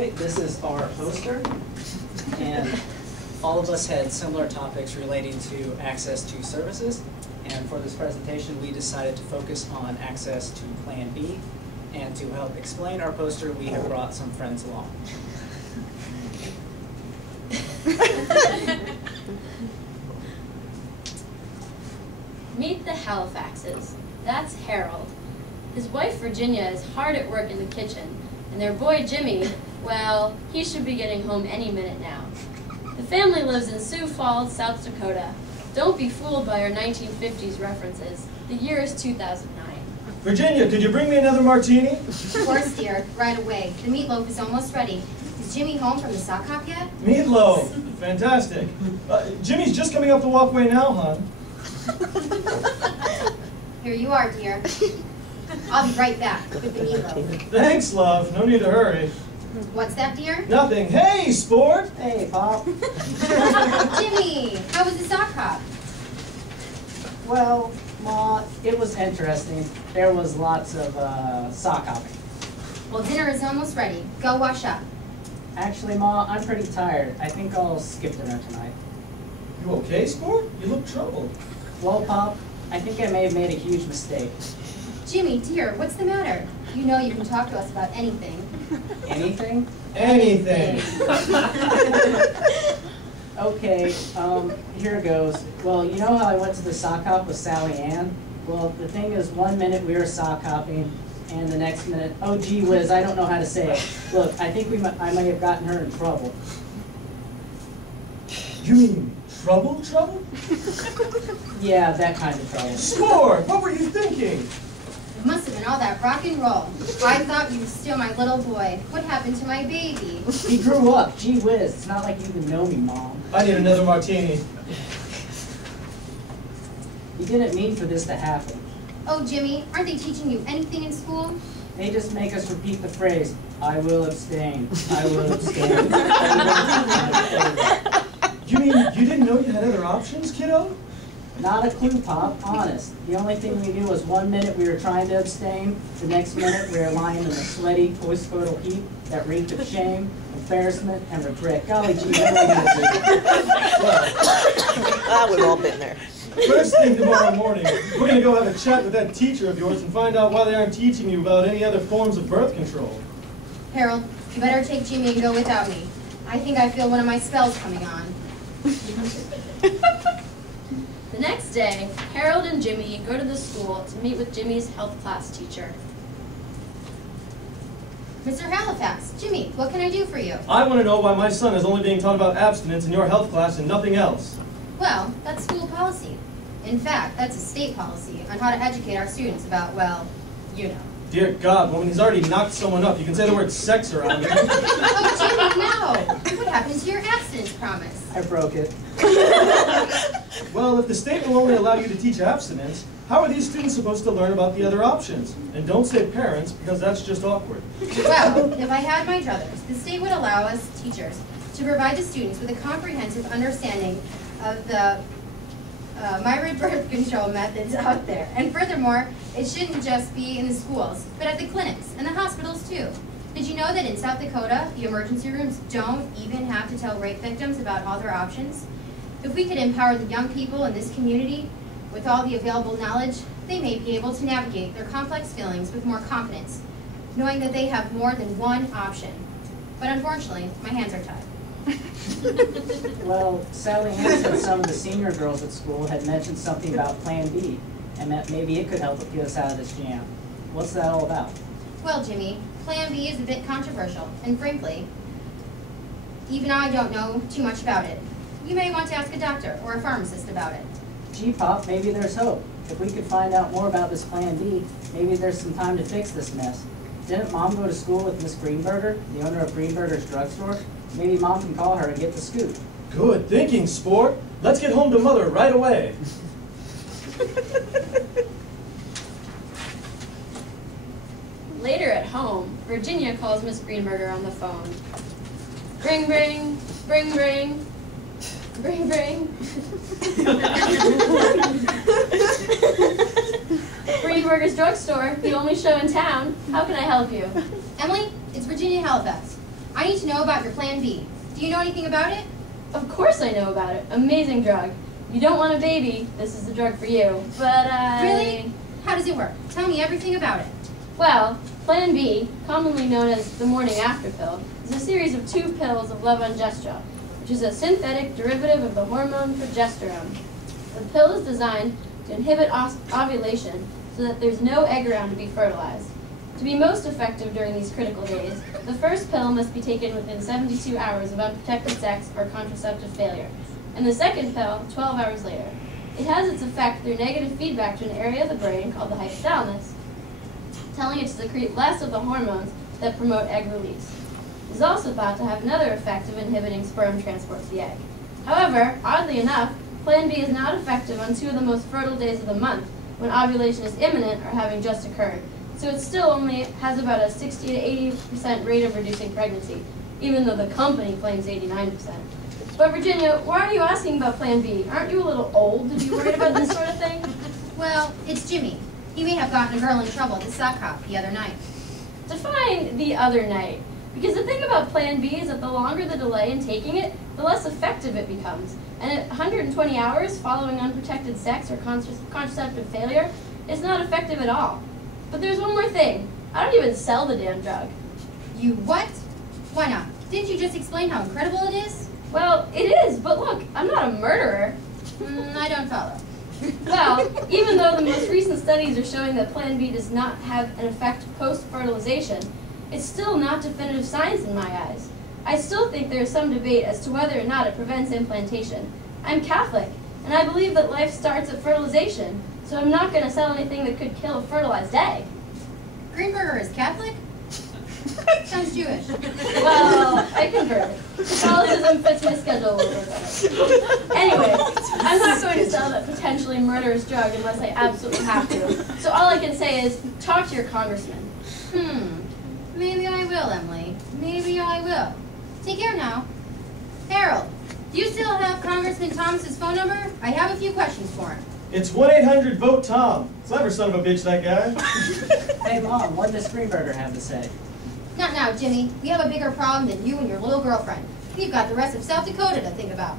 Okay, this is our poster, and all of us had similar topics relating to access to services. And for this presentation, we decided to focus on access to Plan B. And to help explain our poster, we have brought some friends along. Meet the Halifaxes. That's Harold. His wife Virginia is hard at work in the kitchen, and their boy Jimmy, well, he should be getting home any minute now. The family lives in Sioux Falls, South Dakota. Don't be fooled by our 1950s references. The year is 2009. Virginia, could you bring me another martini? Of course, dear. Right away. The meatloaf is almost ready. Is Jimmy home from the sock hop yet? Meatloaf. Fantastic. Jimmy's just coming up the walkway now, hon. Here you are, dear. I'll be right back with the meatloaf. Thanks, love. No need to hurry. What's that, dear? Nothing. Hey, sport! Hey, Pop. Jimmy, how was the sock hop? Well, Ma, it was interesting. There was lots of sock hopping. Well, dinner is almost ready. Go wash up. Actually, Ma, I'm pretty tired. I think I'll skip dinner tonight. You okay, sport? You look troubled. Well, Pop, I think I may have made a huge mistake. Jimmy, dear, what's the matter? You know you can talk to us about anything. Anything? Anything. Okay, here goes. Well, you know how I went to the sock hop with Sally Ann? Well, the thing is, one minute we were sock hopping, and the next minute, oh gee whiz, I don't know how to say it. Look, I think I might have gotten her in trouble. You mean trouble? Yeah, that kind of trouble. Sport! What were you thinking? It must have been all that rock and roll. I thought you were still my little boy. What happened to my baby? He grew up. Gee whiz, it's not like you even know me, Mom. I need another martini. You didn't mean for this to happen. Oh, Jimmy, aren't they teaching you anything in school? They just make us repeat the phrase, I will abstain, I will abstain. You mean you didn't know you had other options, kiddo? Not a clue, Pop, honest. The only thing we knew was one minute we were trying to abstain, the next minute we were lying in a sweaty, post-coital heap that reeked of shame, embarrassment, and regret. Golly gee, what are we going to do? We've all been there. First thing tomorrow morning, we're going to go have a chat with that teacher of yours and find out why they aren't teaching you about any other forms of birth control. Harold, you better take Jimmy and go without me. I think I feel one of my spells coming on. The next day, Harold and Jimmy go to the school to meet with Jimmy's health class teacher. Mr. Halifax, Jimmy, what can I do for you? I want to know why my son is only being taught about abstinence in your health class and nothing else. Well, that's school policy. In fact, that's a state policy on how to educate our students about, well, you know. Dear God, woman, he's already knocked someone up. You can say the word sex around him. Oh, Jimmy, no! What happened to your abstinence promise? I broke it. Well, if the state will only allow you to teach abstinence, how are these students supposed to learn about the other options? And don't say parents, because that's just awkward. Well, if I had my druthers, the state would allow us teachers to provide the students with a comprehensive understanding of the myriad birth control methods out there. And furthermore, it shouldn't just be in the schools, but at the clinics and the hospitals too. Did you know that in South Dakota, the emergency rooms don't even have to tell rape victims about all their options? If we could empower the young people in this community with all the available knowledge, they may be able to navigate their complex feelings with more confidence, knowing that they have more than one option. But unfortunately, my hands are tied. Well, Sally Ann said some of the senior girls at school had mentioned something about Plan B, and that maybe it could help get us out of this jam. What's that all about? Well, Jimmy, Plan B is a bit controversial, and frankly, even I don't know too much about it. You may want to ask a doctor or a pharmacist about it. Gee, Pop, maybe there's hope. If we could find out more about this Plan B, maybe there's some time to fix this mess. Didn't Mom go to school with Miss Greenberger, the owner of Greenberger's drugstore? Maybe Mom can call her and get the scoop. Good thinking, sport. Let's get home to Mother right away. Later at home, Virginia calls Miss Greenberger on the phone. Ring, ring, ring, ring, ring, ring. Greenberger's drugstore, the only show in town. How can I help you? Emily, it's Virginia Halifax. I need to know about your Plan B. Do you know anything about it? Of course I know about it. Amazing drug. You don't want a baby, this is the drug for you. But Really? How does it work? Tell me everything about it. Well, Plan B, commonly known as the morning after pill, is a series of 2 pills of levonorgestrel, which is a synthetic derivative of the hormone progesterone. The pill is designed to inhibit ovulation so that there's no egg around to be fertilized. To be most effective during these critical days, the first pill must be taken within 72 hours of unprotected sex or contraceptive failure, and the second pill 12 hours later. It has its effect through negative feedback to an area of the brain called the hypothalamus, telling it to secrete less of the hormones that promote egg release. It is also thought to have another effect of inhibiting sperm transport to the egg. However, oddly enough, Plan B is not effective on 2 of the most fertile days of the month, when ovulation is imminent or having just occurred. So it still only has about a 60 to 80% rate of reducing pregnancy, even though the company claims 89%. But Virginia, why are you asking about Plan B? Aren't you a little old to be worried about this sort of thing? Well, it's Jimmy. He may have gotten a girl in trouble at the sock hop the other night. Define the other night. Because the thing about Plan B is that the longer the delay in taking it, the less effective it becomes. And at 120 hours following unprotected sex or contraceptive failure, it's not effective at all. But there's one more thing. I don't even sell the damn drug. You what? Why not? Didn't you just explain how incredible it is? Well, it is, but look, I'm not a murderer. I don't follow. Well, even though the most recent studies are showing that Plan B does not have an effect post-fertilization, it's still not definitive science in my eyes. I still think there is some debate as to whether or not it prevents implantation. I'm Catholic, and I believe that life starts at fertilization, so I'm not going to sell anything that could kill a fertilized egg. Greenberger is Catholic? Sounds Jewish. Well, I converted. Catholicism fits my schedule a little bit better. Anyway, I'm not going to sell that potentially murderous drug unless I absolutely have to. So all I can say is, talk to your congressman. Maybe I will, Emily. Maybe I will. Take care now. Harold, do you still have Congressman Thomas's phone number? I have a few questions for him. It's 1-800-VOTE-TOM. Clever son of a bitch, that guy. Hey Mom, what does Greenberger have to say? Not now, Jimmy. We have a bigger problem than you and your little girlfriend. We've got the rest of South Dakota to think about.